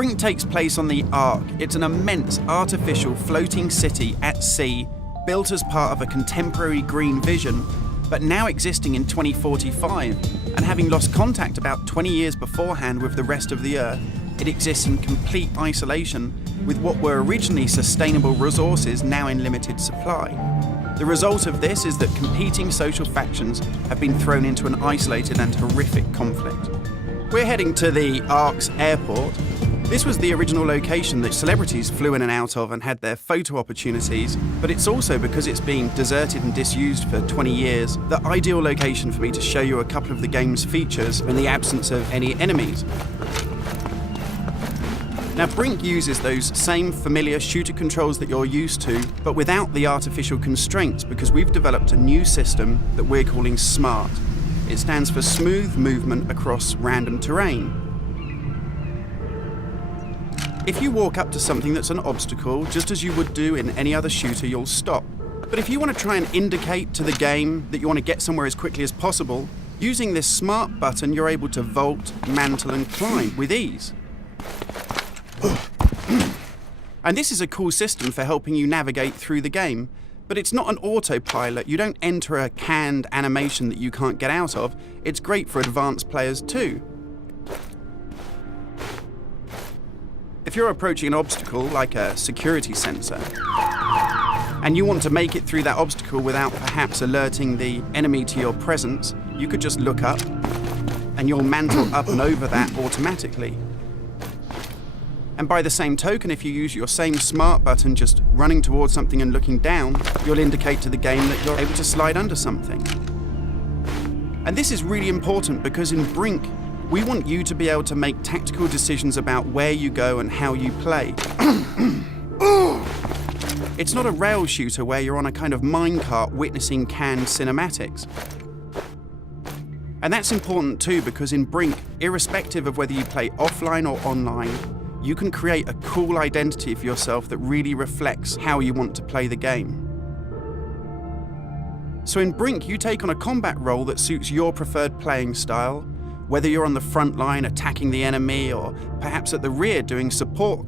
Brink takes place on the Ark. It's an immense artificial floating city at sea, built as part of a contemporary green vision, but now existing in 2045, and having lost contact about 20 years beforehand with the rest of the Earth, it exists in complete isolation with what were originally sustainable resources now in limited supply. The result of this is that competing social factions have been thrown into an isolated and horrific conflict. We're heading to the Ark's airport. This was the original location that celebrities flew in and out of and had their photo opportunities, but it's also, because it's been deserted and disused for 20 years, the ideal location for me to show you a couple of the game's features in the absence of any enemies. Now, Brink uses those same familiar shooter controls that you're used to, but without the artificial constraints, because we've developed a new system that we're calling SMART. It stands for Smooth Movement Across Random Terrain. If you walk up to something that's an obstacle, just as you would do in any other shooter, you'll stop. But if you want to try and indicate to the game that you want to get somewhere as quickly as possible, using this SMART button, you're able to vault, mantle, and climb with ease. And this is a cool system for helping you navigate through the game, but it's not an autopilot. You don't enter a canned animation that you can't get out of. It's great for advanced players too. If you're approaching an obstacle, like a security sensor, and you want to make it through that obstacle without perhaps alerting the enemy to your presence, you could just look up, and you'll mantle up and over that automatically. And by the same token, if you use your same SMART button just running towards something and looking down, you'll indicate to the game that you're able to slide under something. And this is really important because in Brink, we want you to be able to make tactical decisions about where you go and how you play. It's not a rail shooter where you're on a kind of minecart witnessing canned cinematics. And that's important too, because in Brink, irrespective of whether you play offline or online, you can create a cool identity for yourself that really reflects how you want to play the game. So in Brink, you take on a combat role that suits your preferred playing style, whether you're on the front line attacking the enemy or perhaps at the rear doing support.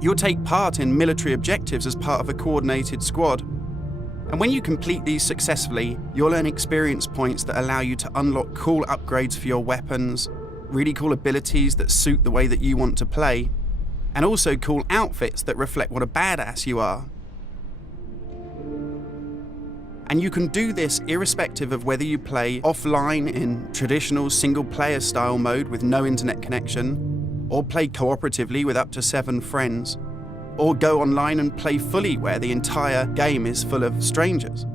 You'll take part in military objectives as part of a coordinated squad. And when you complete these successfully, you'll earn experience points that allow you to unlock cool upgrades for your weapons, really cool abilities that suit the way that you want to play, and also cool outfits that reflect what a badass you are. And you can do this irrespective of whether you play offline in traditional single-player style mode with no internet connection, or play cooperatively with up to 7 friends, or go online and play fully where the entire game is full of strangers.